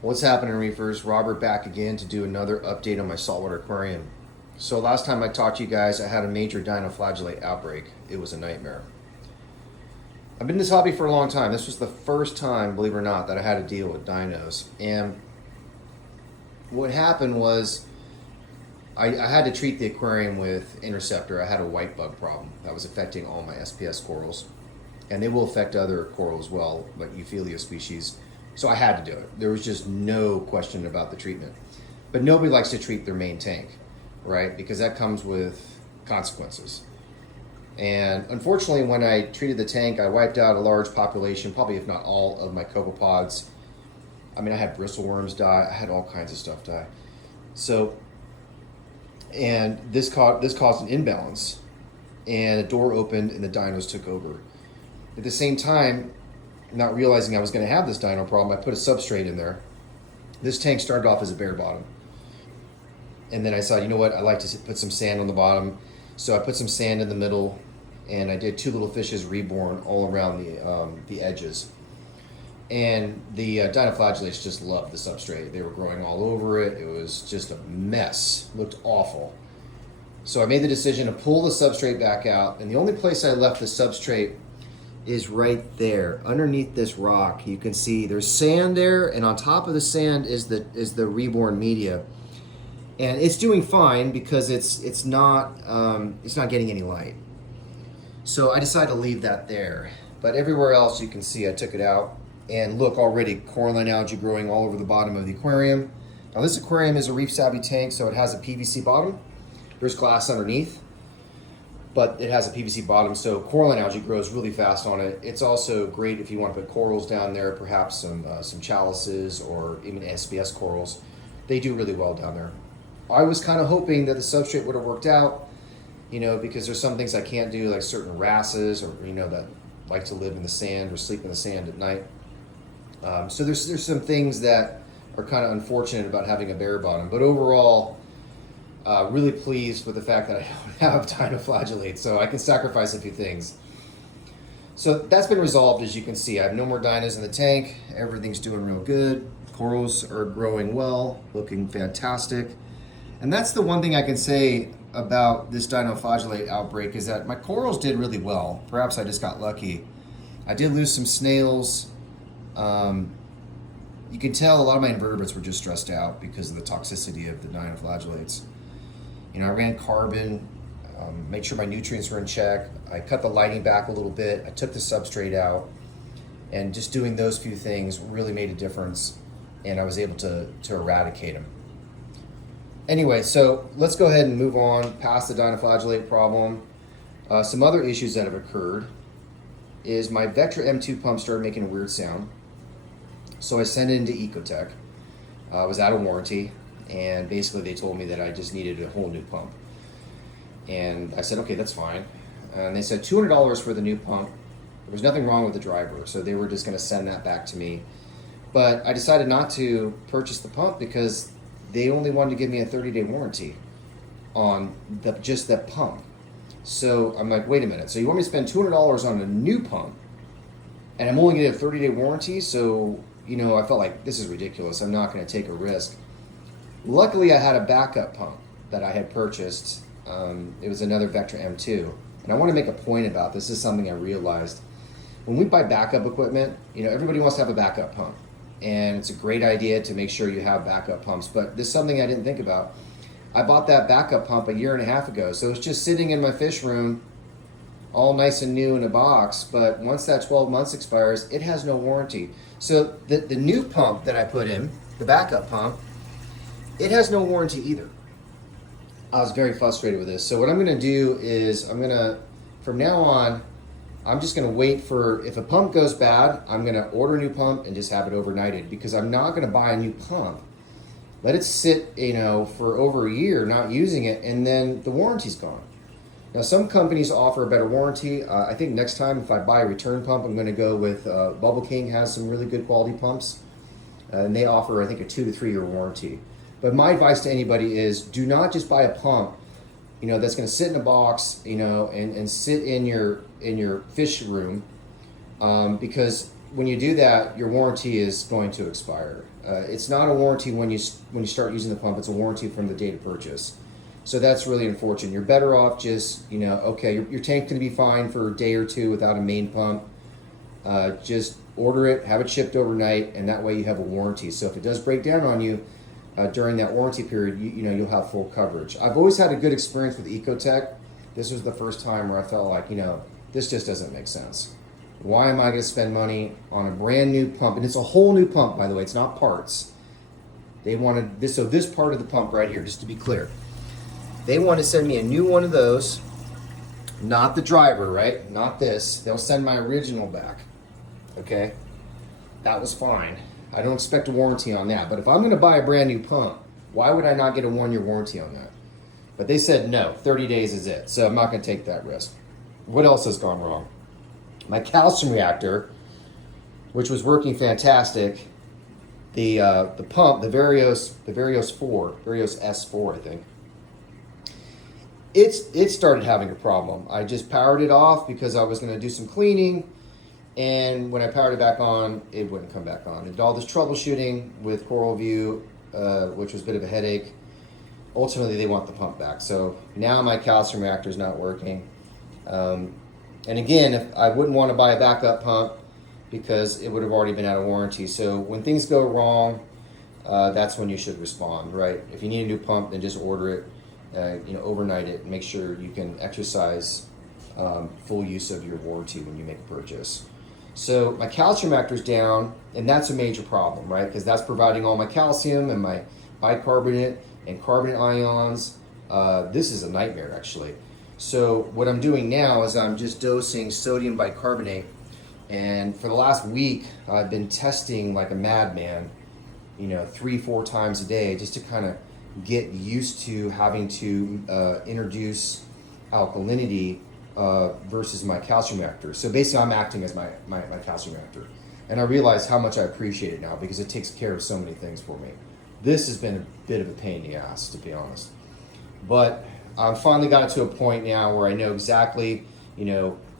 What's happening, reefers? Robert back again to do another update on my saltwater aquarium. So last time I talked to you guys, I had a major dinoflagellate outbreak. It was a nightmare. I've been in this hobby for a long time. This was the first time, believe it or not, that I had to deal with dinos. And what happened was I had to treat the aquarium with interceptor. I had a white bug problem that was affecting all my SPS corals. And they will affect other coral as well, like Euphyllia species. So I had to do it. There was just no question about the treatment. But nobody likes to treat their main tank, right? Because that comes with consequences. And unfortunately, when I treated the tank, I wiped out a large population, probably if not all of my copepods. I mean, I had bristleworms die. I had all kinds of stuff die. So, and this caused an imbalance, and a door opened, and the dinos took over. At the same time, not realizing I was going to have this dino problem, I put a substrate in there. This tank started off as a bare bottom. And then I decided, you know what, I like to put some sand on the bottom. So I put some sand in the middle, and I did two little fishes reborn all around the edges. And the dinoflagellates just loved the substrate. They were growing all over it. It was just a mess. It looked awful. So I made the decision to pull the substrate back out, and the only place I left the substrate is right there underneath this rock. You can see there's sand there, and on top of the sand is the reborn media, and it's doing fine because it's not getting any light. So I decided to leave that there. But everywhere else you can see I took it out, and look, already coralline algae growing all over the bottom of the aquarium. Now this aquarium is a reef savvy tank, so it has a PVC bottom. There's glass underneath, but it has a PVC bottom, so coralline algae grows really fast on it. It's also great if you want to put corals down there, perhaps some chalices or even SPS corals. They do really well down there. I was kind of hoping that the substrate would have worked out, because there's some things I can't do, like certain wrasses or that like to live in the sand or sleep in the sand at night. So there's some things that are kind of unfortunate about having a bare bottom, but overall, really pleased with the fact that I don't have dinoflagellates, so I can sacrifice a few things. So that's been resolved, as you can see. I have no more dinos in the tank. Everything's doing real good. Corals are growing well, looking fantastic. And that's the one thing I can say about this dinoflagellate outbreak, is that my corals did really well. Perhaps I just got lucky. I did lose some snails. You can tell a lot of my invertebrates were just stressed out because of the toxicity of the dinoflagellates. I ran carbon, made sure my nutrients were in check. I cut the lighting back a little bit. I took the substrate out, and just doing those few things really made a difference, and I was able to eradicate them. Anyway, so let's go ahead and move on past the dinoflagellate problem. Some other issues that have occurred is my Vectra M2 pump started making a weird sound. So I sent it into Ecotech. I was out of warranty. And basically they told me that I just needed a whole new pump. And I said, okay, that's fine. And they said $200 for the new pump. There was nothing wrong with the driver, so they were just gonna send that back to me. But I decided not to purchase the pump because they only wanted to give me a 30-day warranty on just that pump. So I'm like, wait a minute, so you want me to spend $200 on a new pump, and I'm only gonna get a 30-day warranty? So, I felt like this is ridiculous. I'm not gonna take a risk. Luckily, I had a backup pump that I had purchased. It was another Vectra M2. And I want to make a point about this. This is something I realized. When we buy backup equipment, everybody wants to have a backup pump. And it's a great idea to make sure you have backup pumps. But this is something I didn't think about. I bought that backup pump a year and a half ago. So it's just sitting in my fish room, all nice and new in a box. But once that 12 months expires, it has no warranty. So the new pump that I put in, the backup pump, it has no warranty either. I was very frustrated with this. So what I'm going to do is from now on, I'm just going to wait for, if a pump goes bad, I'm going to order a new pump and just have it overnighted, because I'm not going to buy a new pump, let it sit, for over a year not using it, and then the warranty's gone. Now some companies offer a better warranty. I think next time if I buy a return pump, I'm going to go with Bubble King has some really good quality pumps, and they offer, I think, a 2 to 3 year warranty. But my advice to anybody is, do not just buy a pump, that's going to sit in a box, and sit in your fish room, because when you do that, your warranty is going to expire. It's not a warranty when you start using the pump. It's a warranty from the date of purchase. So that's really unfortunate. You're better off just, okay, your tank's going to be fine for a day or two without a main pump. Just order it, have it shipped overnight, and that way you have a warranty. So if it does break down on you during that warranty period, you'll have full coverage. I've always had a good experience with Ecotech. This was the first time where I felt like, this just doesn't make sense. Why am I going to spend money on a brand new pump? And it's a whole new pump, by the way. It's not parts. They wanted this, so this part of the pump right here, just to be clear. They want to send me a new one of those, not the driver, right? Not this. They'll send my original back, okay? That was fine. I don't expect a warranty on that. But if I'm going to buy a brand new pump, why would I not get a 1-year warranty on that? But they said no, 30 days is it. So I'm not going to take that risk. What else has gone wrong? My calcium reactor, which was working fantastic, the pump, the Varios S4, I think, it started having a problem. I just powered it off because I was going to do some cleaning, and when I powered it back on, it wouldn't come back on. It did all this troubleshooting with CoralView, which was a bit of a headache. Ultimately, they want the pump back. So now my calcium reactor is not working. And again, if I wouldn't want to buy a backup pump because it would have already been out of warranty. So when things go wrong, that's when you should respond, right? If you need a new pump, then just order it, overnight it, and make sure you can exercise full use of your warranty when you make a purchase. So my calcium reactor is down, and that's a major problem, right? Because that's providing all my calcium and my bicarbonate and carbonate ions. This is a nightmare, actually. So what I'm doing now is I'm just dosing sodium bicarbonate, and for the last week I've been testing like a madman, 3-4 times a day, just to kind of get used to having to introduce alkalinity versus my calcium reactor. So basically I'm acting as my calcium reactor, and I realize how much I appreciate it now because it takes care of so many things for me. This has been a bit of a pain in the ass, to be honest, but I've finally got it to a point now where I know exactly,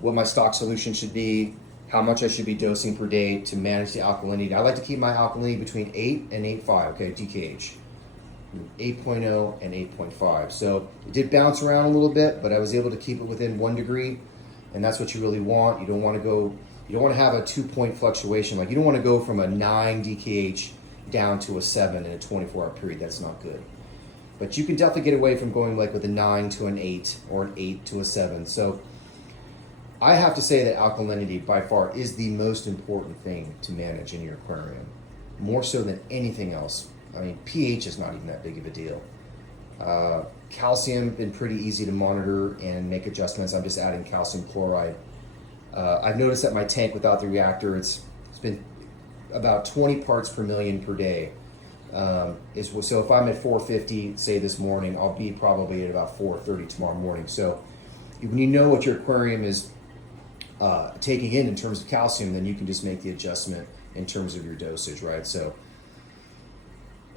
what my stock solution should be, how much I should be dosing per day to manage the alkalinity. I like to keep my alkalinity between 8 and 8.5, okay, DKH. 8.0 and 8.5. So it did bounce around a little bit, but I was able to keep it within 1 degree, and that's what you really want. You don't want to have a 2-point fluctuation. Like, you don't want to go from a 9 DKH down to a 7 in a 24-hour period. That's not good. But you can definitely get away from going like with a 9 to an 8 or an 8 to a 7. So I have to say that alkalinity by far is the most important thing to manage in your aquarium, more so than anything else. I mean, pH is not even that big of a deal. Calcium, been pretty easy to monitor and make adjustments. I'm just adding calcium chloride. I've noticed that my tank without the reactor, it's been about 20 parts per million per day. So if I'm at 450, say this morning, I'll be probably at about 430 tomorrow morning. So when you know what your aquarium is taking in terms of calcium, then you can just make the adjustment in terms of your dosage, right? So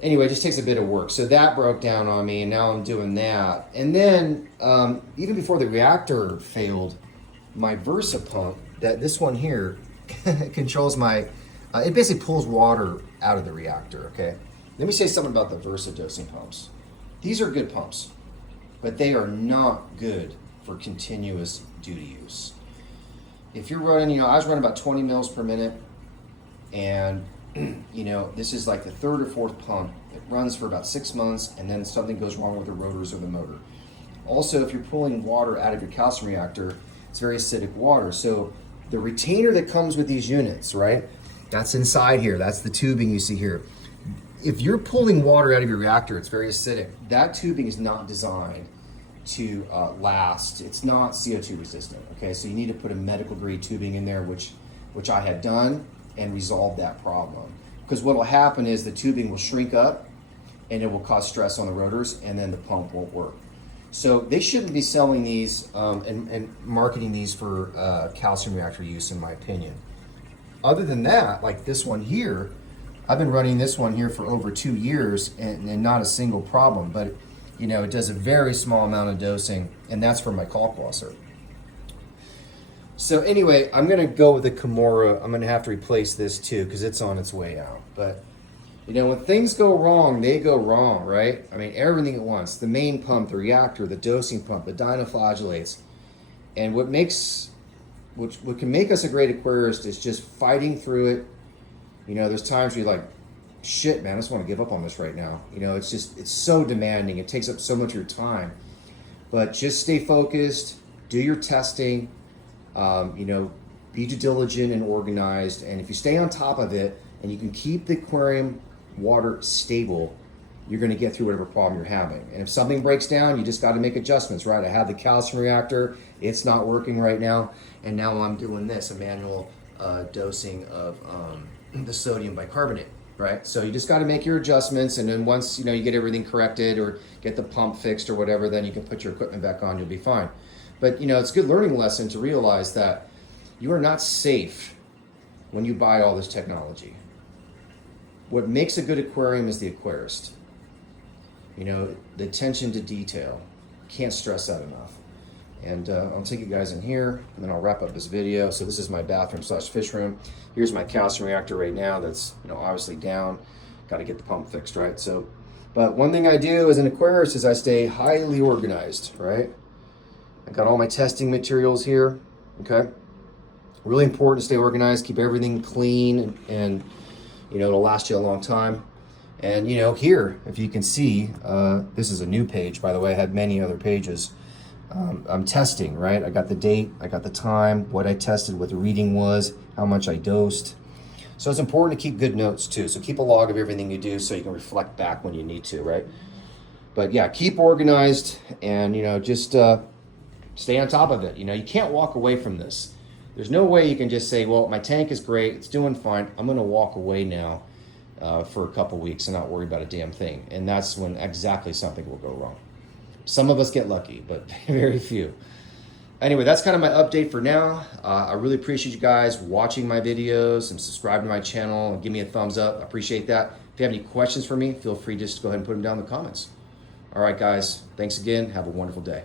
anyway, it just takes a bit of work. So that broke down on me, and now I'm doing that. And then even before the reactor failed, my Versa pump, this one here, controls my, it basically pulls water out of the reactor, okay? Let me say something about the Versa dosing pumps. These are good pumps, but they are not good for continuous duty use. If you're running, I was running about 20 mils per minute, and this is like the 3rd or 4th pump. It runs for about 6 months, and then something goes wrong with the rotors or the motor. Also, if you're pulling water out of your calcium reactor, it's very acidic water. So the retainer that comes with these units, right? That's inside here. That's the tubing you see here. If you're pulling water out of your reactor, it's very acidic. That tubing is not designed to last. It's not CO2 resistant, okay? So you need to put a medical grade tubing in there, which I had done, and resolved that problem. Because what will happen is the tubing will shrink up, and it will cause stress on the rotors, and then the pump won't work. So they shouldn't be selling these and marketing these for calcium reactor use, in my opinion. Other than that, like this one here, I've been running this one here for over 2 years and not a single problem, but it does a very small amount of dosing, and that's for my Kalkwasser. So anyway, I'm gonna go with the Kimura. I'm gonna have to replace this too because it's on its way out. But you know, when things go wrong, they go wrong, right? I mean, everything at once. The main pump, the reactor, the dosing pump, the dinoflagellates. And what can make us a great aquarist is just fighting through it. You know, there's times where you're like, shit, man, I just want to give up on this right now. You know, it's so demanding. It takes up so much of your time. But just stay focused, do your testing, you know, be diligent and organized. And if you stay on top of it and you can keep the aquarium water stable, you're going to get through whatever problem you're having. And if something breaks down, you just got to make adjustments, right? I have the calcium reactor. It's not working right now. And now I'm doing this, a manual dosing of the sodium bicarbonate, right? So you just got to make your adjustments. And then once, you know, you get everything corrected or get the pump fixed or whatever, then you can put your equipment back on, you'll be fine. But, you know, it's a good learning lesson to realize that you are not safe when you buy all this technology. What makes a good aquarium is the aquarist. You know, the attention to detail. Can't stress that enough. And I'll take you guys in here, and then I'll wrap up this video. So this is my bathroom / fish room. Here's my calcium reactor right now that's, you know, obviously down. Got to get the pump fixed, right? So, but one thing I do as an aquarist is I stay highly organized, right? I got all my testing materials here, okay? Really important to stay organized, keep everything clean, and you know, it'll last you a long time. And you know, here, if you can see, this is a new page, by the way. I had many other pages. I'm testing, right? I got the date, I got the time, what I tested, what the reading was, how much I dosed. So it's important to keep good notes too. So keep a log of everything you do so you can reflect back when you need to, right? But yeah, keep organized and, you know, just stay on top of it. You know, you can't walk away from this. There's no way you can just say, well, my tank is great, it's doing fine, I'm gonna walk away now for a couple weeks and not worry about a damn thing. And that's when exactly something will go wrong. Some of us get lucky, but very few. Anyway, that's kind of my update for now. I really appreciate you guys watching my videos and subscribing to my channel and give me a thumbs up. I appreciate that. If you have any questions for me, feel free just to go ahead and put them down in the comments. All right, guys, thanks again. Have a wonderful day.